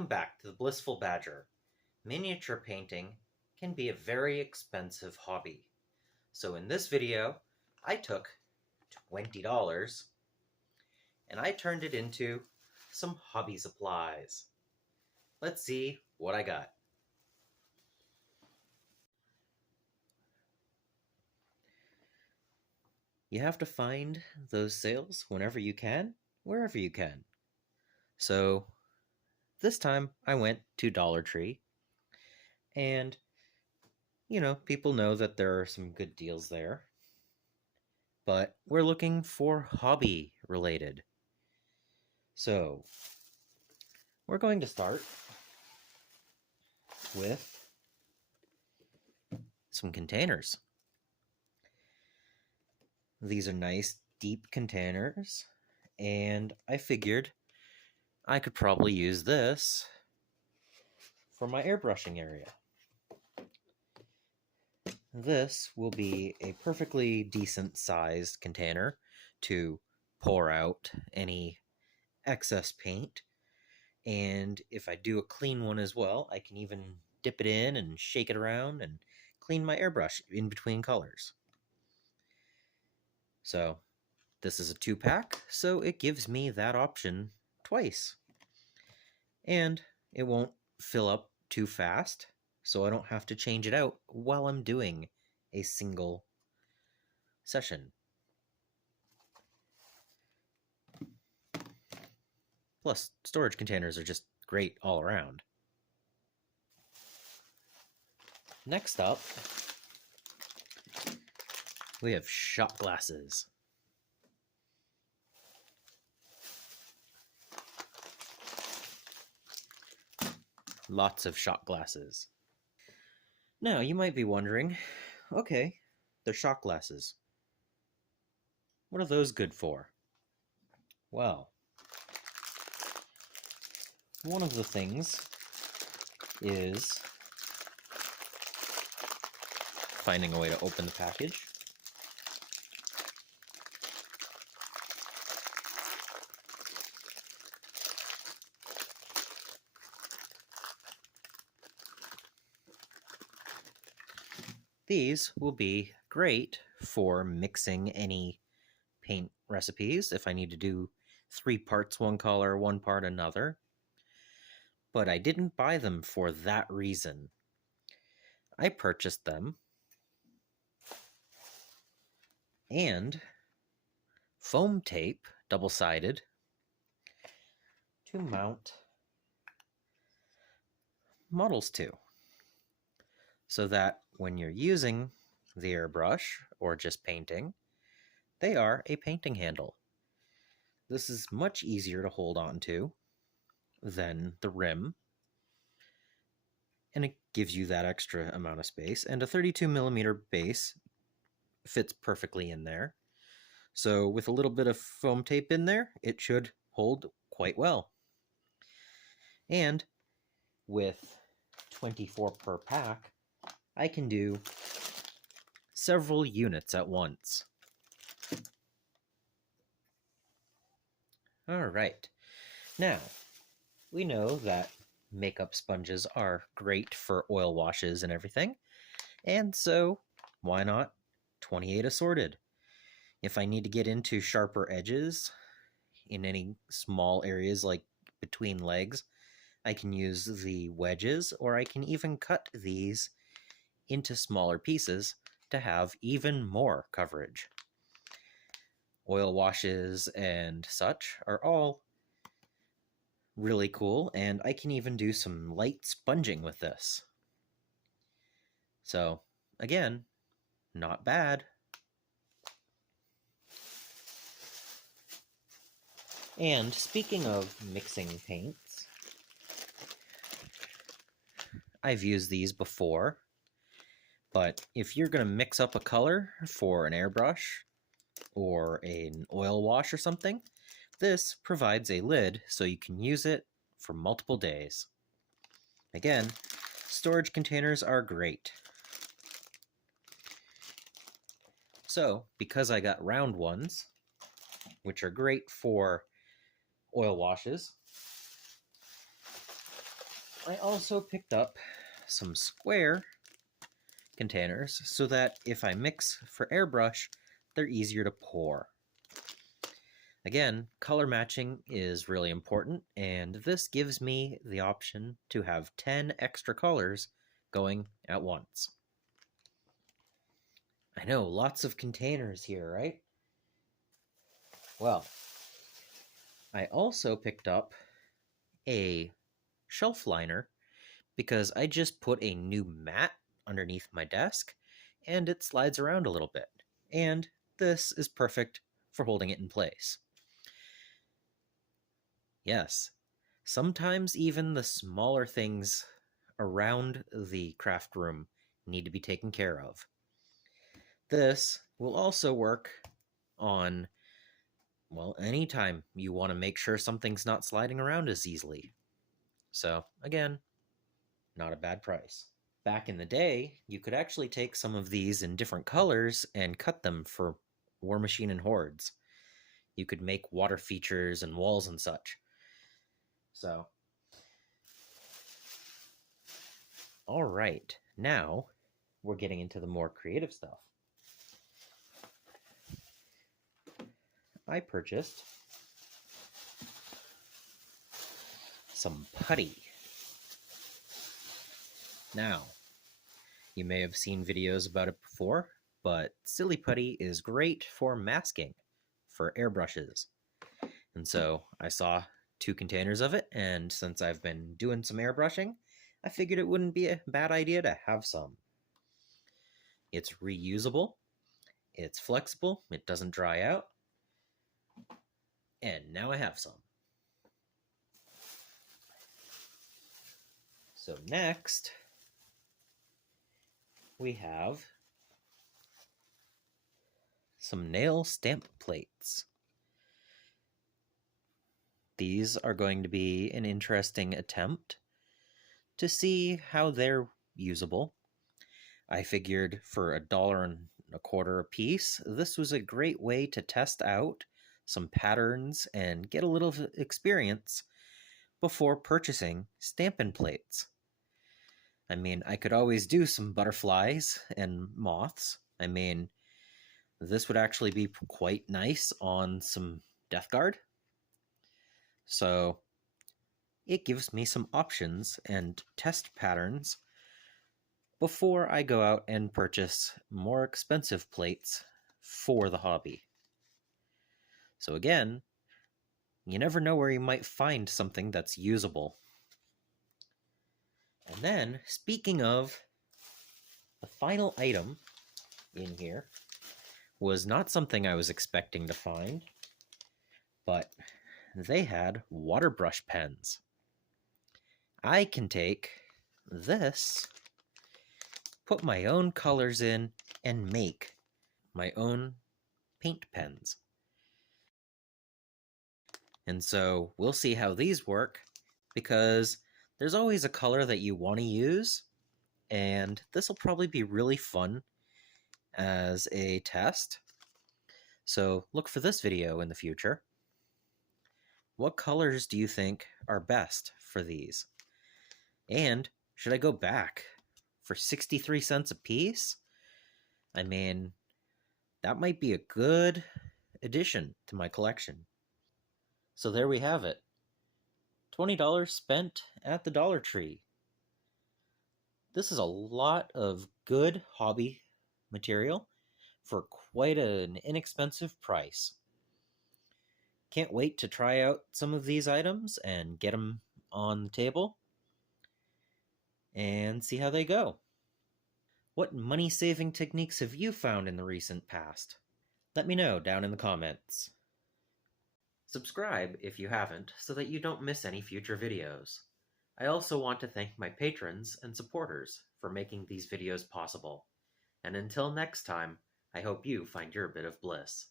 Welcome back to the Blissful Badger. Miniature painting can be a very expensive hobby. So in this video, I took $20 and I turned it into some hobby supplies. Let's see what I got. You have to find those sales whenever you can, wherever you can. So this time I went to Dollar Tree, and people know that there are some good deals there, but we're looking for hobby related. So we're going to start with some containers. These are nice deep containers, and I figured I could probably use this for my airbrushing area. This will be a perfectly decent sized container to pour out any excess paint, and if I do a clean one as well, I can even dip it in and shake it around and clean my airbrush in between colors. So this is a 2-pack, so it gives me that option twice. And it won't fill up too fast, so I don't have to change it out while I'm doing a single session. Plus, storage containers are just great all around. Next up, we have shot glasses. Lots of shot glasses. Now, you might be wondering, okay, they're shot glasses. What are those good for? Well, one of the things is finding a way to open the package. These will be great for mixing any paint recipes if I need to do 3 parts one color, 1 part another. But I didn't buy them for that reason. I purchased them and foam tape, double-sided, to mount models to, so that when you're using the airbrush or just painting, they are a painting handle. This is much easier to hold on to than the rim, and it gives you that extra amount of space, and a 32mm base fits perfectly in there. So with a little bit of foam tape in there, it should hold quite well. And with 24 per pack, I can do several units at once. Alright, now, we know that makeup sponges are great for oil washes and everything, and so why not 28 assorted? If I need to get into sharper edges in any small areas like between legs, I can use the wedges, or I can even cut these into smaller pieces to have even more coverage. Oil washes and such are all really cool, and I can even do some light sponging with this. So, again, not bad. And speaking of mixing paints, I've used these before, but if you're going to mix up a color for an airbrush or an oil wash or something, this provides a lid so you can use it for multiple days. Again, storage containers are great. So, because I got round ones, which are great for oil washes, I also picked up some square containers so that if I mix for airbrush, they're easier to pour. Again, color matching is really important, and this gives me the option to have 10 extra colors going at once. I know, lots of containers here, right? Well, I also picked up a shelf liner because I just put a new mat underneath my desk and it slides around a little bit. And this is perfect for holding it in place. Yes, sometimes even the smaller things around the craft room need to be taken care of. This will also work on, well, anytime you want to make sure something's not sliding around as easily. So, again, not a bad price. Back in the day, you could actually take some of these in different colors and cut them for War Machine and Hordes. You could make water features and walls and such. So, all right, now we're getting into the more creative stuff. I purchased some putty. Now, you may have seen videos about it before, but Silly Putty is great for masking for airbrushes. And so I saw 2 containers of it, and since I've been doing some airbrushing, I figured it wouldn't be a bad idea to have some. It's reusable, it's flexible, it doesn't dry out, and now I have some. So next, we have some nail stamp plates. These are going to be an interesting attempt to see how they're usable. I figured for $1.25 a piece, this was a great way to test out some patterns and get a little experience before purchasing Stampin' Plates. I mean, I could always do some butterflies and moths. I mean, this would actually be quite nice on some Death Guard. So it gives me some options and test patterns before I go out and purchase more expensive plates for the hobby. So again, you never know where you might find something that's usable. And then, speaking of, the final item in here was not something I was expecting to find, but they had water brush pens. I can take this, put my own colors in, and make my own paint pens. And so we'll see how these work, because there's always a color that you want to use, and this will probably be really fun as a test. So look for this video in the future. What colors do you think are best for these? And should I go back for 63 cents a piece? I mean, that might be a good addition to my collection. So there we have it. $20 spent at the Dollar Tree. This is a lot of good hobby material for quite an inexpensive price. Can't wait to try out some of these items and get them on the table and see how they go. What money-saving techniques have you found in the recent past? Let me know down in the comments. Subscribe if you haven't so that you don't miss any future videos. I also want to thank my patrons and supporters for making these videos possible. And until next time, I hope you find your bit of bliss.